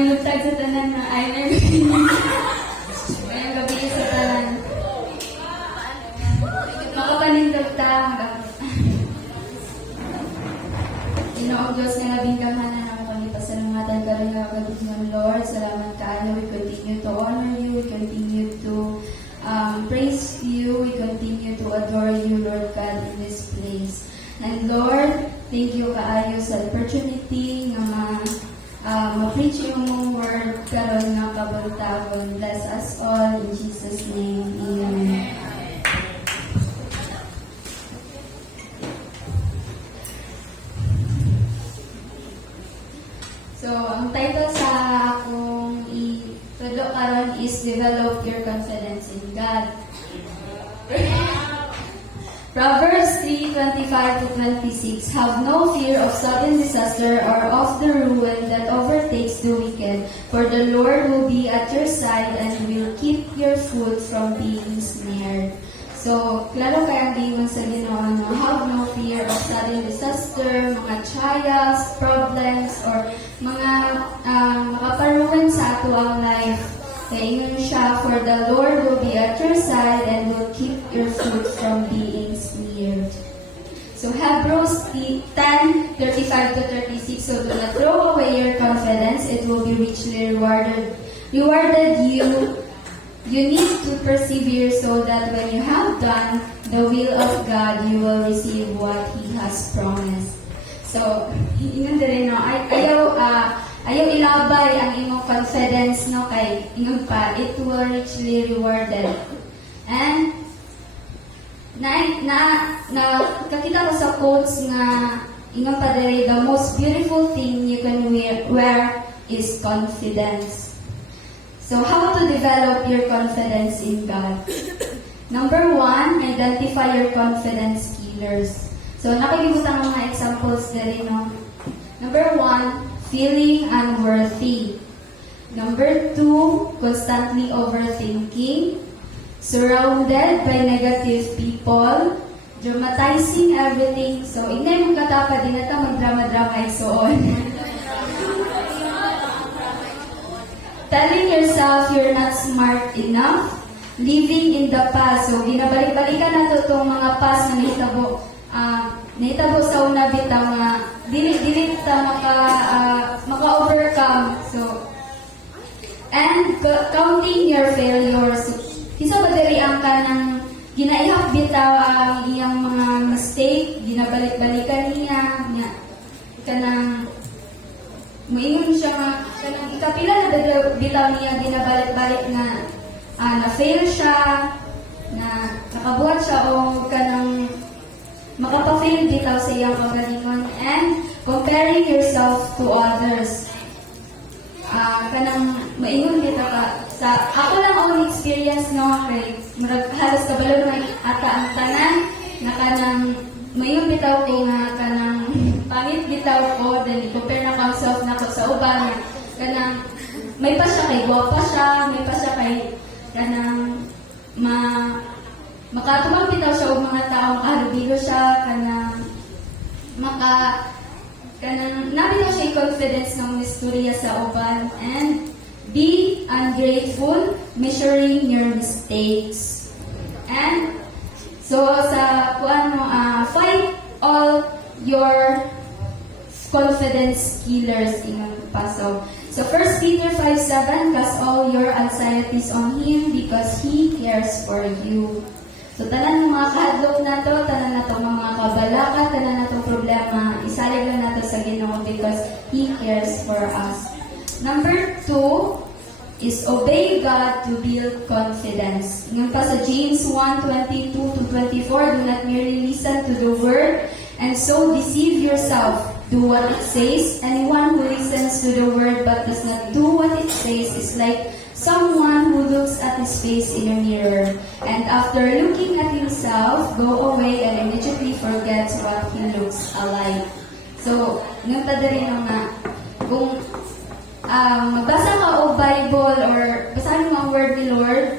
may lutag sa tanan na ay may gabi sa tanan. Makapanindog ta, Ginoong Diyos nga labing kamhanan ang panipasalamatan ka rin nga kagustuhan, Lord. Salamat kaayo. We continue to honor you. We continue to praise you. We continue to adore you, Lord God, in this place. And Lord, thank you kaayo sa opportunity nga ma-preach yung mong word karon nga kabultagon. Bless us all in Jesus' name. Amen. So, ang title sa akong i-tulo karon is Develop Your Confidence in God. Proverbs 3:25 to 26. Have no fear of sudden disaster or of the ruin that overtakes the wicked, for the Lord will be at your side and will keep your foot from being snared. So, klaro kaya ang giingon sa Ginoo, no? Have no fear of sudden disaster, mga trials, problems, or mga makaparuin sa ato ang life. Kaya ingon siya, for the Lord will be at your side and will keep your foot from being snared. So, Hebrews 10:35 to 36. So, do not throw away your confidence, it will be richly rewarded you need to persevere so that when you have done the will of God, you will receive what He has promised. So, ingon din, no? Ayaw ilabay ang imong confidence, no? Kay ingon pa, it will richly rewarded. And kakita ko sa quotes nga ingon pa diri, the most beautiful thing you can wear is confidence. So, how to develop your confidence in God? Number 1, identify your confidence killers. So, nakikita ang mga examples dali, no? Number 1, feeling unworthy. Number 2, constantly overthinking. Surrounded by negative people. Dramatizing everything. So, ignay mong katapa, di na ta magdrama-drama igsoon. Telling yourself you're not smart enough, living in the past. So, ginabalik-balikan na itong mga past na nahitabo sa una bitaw nga dili ta maka-overcome. So, and counting your failures. Isa ba diri ang kanang ginaihap bitaw ang iyang mga mistake, ginabalik-balikan niya, kanang moingon siya nga, kanang ikapila na bitaw niya ginabalik-balik na na-fail siya, na nakabuhat siya o kanang makapa-fail bitaw sa iyang kagalingon, and comparing yourself to others. Kanang maingon bitaw ka, sa ako lang akong experience, no, kay halos kabalo na ata ang tanan, na kanang maingon bitaw ko nga kanang pangit bitaw ko, then i-compare na myself na ko sa uban. Kanang, may pa siya kay guwapa siya, may pa siya kay, kanang, makatumang bitaw siya o mga tao, makahalubigo siya, kanang, nabitaw siya confidence ng istorya sa uban, and be ungrateful, measuring your mistakes. And, so, fight all your confidence killers in paso. So 1 Peter 5:7, cast all your anxieties on Him because He cares for you. So tanan ng mga kahadlok na to, tanan na to mga kabalaka, tanan na to problema, isalig lang nato sa Ginoo because He cares for us. Number 2 is obey God to build confidence. Ngayon pa sa James 1:22 to 24, do not merely listen to the word and so deceive yourself. Do what it says. Anyone who listens to the word but does not do what it says is like someone who looks at his face in a mirror, and after looking at himself, go away and immediately forgets what he looks alike. So, nung rin nga, kung magbasa ka o Bible or basahin mo ang word ni Lord,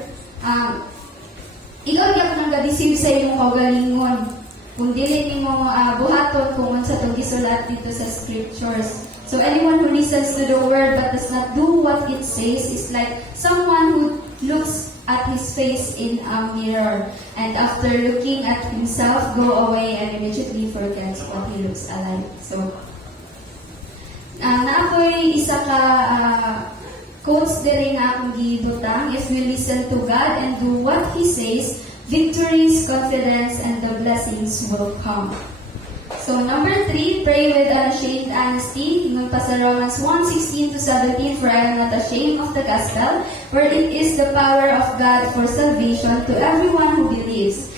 ikaw niya ka nang gadisip sa iyong kagalingon. kung dili nimo buhaton kung unsa tong gisulat dito sa scriptures. So anyone who listens to the word but does not do what it says is like someone who looks at his face in a mirror, and after looking at himself, go away and immediately forgets what he looks alike. So, naapoy isa ka quotes diri nga akong gibutang: if we listen to God and do what He says, victories, confidence, and the blessings will come. So, number 3, pray with unashamed honesty. Nung pa sa Romans 1:16-17, for I am not ashamed of the gospel, for it is the power of God for salvation to everyone who believes,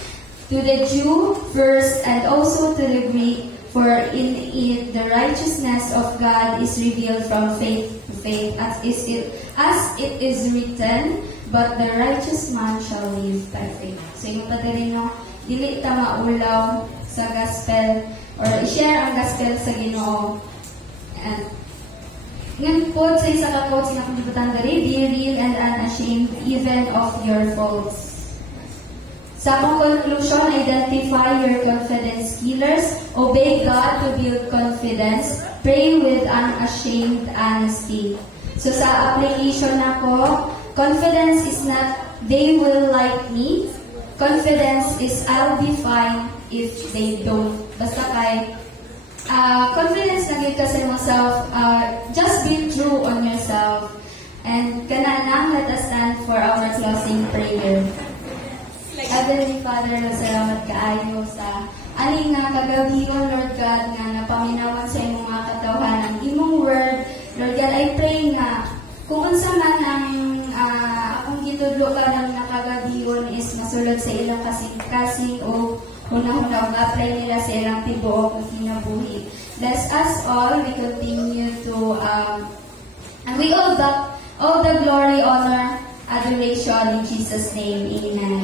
to the Jew first and also to the Greek, for in it the righteousness of God is revealed from faith to faith, as it is written, but the righteous man shall live by faith. So, yung padirino, dili ta maulaw sa gospel, or i-share ang gospel sa Ginoo. And ngayon po, sa isa ka quote, sinakalibutan dali, be real and unashamed even of your faults. Sa akong conclusion, identify your confidence killers, obey God to build confidence, pray with unashamed honesty. So sa application ako, confidence is not, they will like me. Confidence is, I'll be fine if they don't. Basta kay, confidence na give ka sa yourself, just be true on yourself. And kananang, let us stand for our closing prayer. Heavenly Father, salamat kaayo sa aning nga kagabi, Lord God, nga napaminawan sa imong mga katawhan ang imong word. Lord God, I pray nga kung unsa man ang akong gitudlo ka lang na kagabion is masulod sa ilang kasing-kasing o hunahuna ang apply nila sa ilang tibuok na kinabuhi. Bless us all. We continue to and we all the glory, honor, adoration in Jesus' name. Amen.